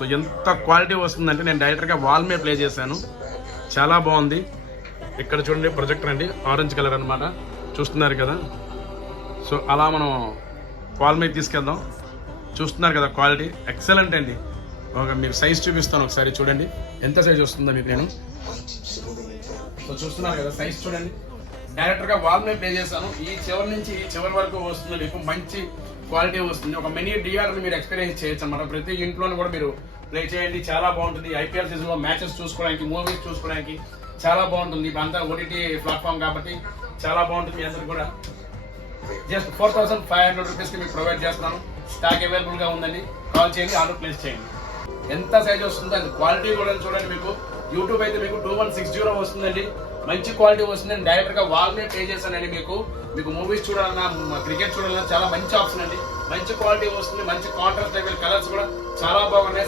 So ఎంత quality వస్తుందంటే నేను డైరెక్ట్గా వాల్ మీద ప్లే చేశాను, చాలా బాగుంది. ఇక్కడ చూడండి ప్రొజెక్టర్ అండి, ఆరెంజ్ కలర్ అనమాట, చూస్తున్నారు కదా. సో అలా మనం వాల్ మీద తీసుకెళ్దాం. చూస్తున్నారు కదా క్వాలిటీ ఎక్సలెంట్ అండి. మీకు సైజ్ చూపిస్తాను ఒకసారి చూడండి, ఎంత సైజ్ వస్తుందో మీకు నేను. సో చూస్తున్నారు కదా సైజ్ చూడండి, డైరెక్ట్గా వాల్ మీద ప్లే చేశాను. ఈ చివరి నుంచి ఈ చివరి వరకు వస్తుంది, మీకు మంచి క్వాలిటీ వస్తుంది. ఒక మినీ డిఆర్ని మీరు ఎక్స్పీరియన్స్ చేయొచ్చు అనమాట. ప్రతి ఇంట్లోనే కూడా మీరు ప్లే చేయండి, చాలా బాగుంటుంది. ఐపీఎల్ సీజన్లో మ్యాచెస్ చూసుకోవడానికి, మూవీస్ చూసుకోవడానికి చాలా బాగుంటుంది. అంతా ఓటీటీ ప్లాట్ఫామ్ కాబట్టి చాలా బాగుంటుంది. మీ అందరికి కూడా జస్ట్ 4500 రూపీస్కి మీకు ప్రొవైడ్ చేస్తున్నాను. స్టాక్ అవైలబుల్గా ఉందండి, కాల్ చేయండి, ఆర్డర్ ప్లేస్ చేయండి. ఎంత సైజ్ వస్తుందో అంత క్వాలిటీ కూడా చూడండి. మీకు యూట్యూబ్ అయితే మీకు 2160 వస్తుందండి, మంచి క్వాలిటీ వస్తుందండి. డైరెక్ట్గా వాల్ మీద ప్లే చేశానండి. మీకు మూవీస్ చూడాలన్నా, క్రికెట్ చూడాలన్నా చాలా మంచి ఆప్షన్ అండి. మంచి క్వాలిటీ వస్తుంది, మంచి కాంట్రాస్ట్ లెవెల్ కలర్స్ కూడా చాలా బాగున్నాయి.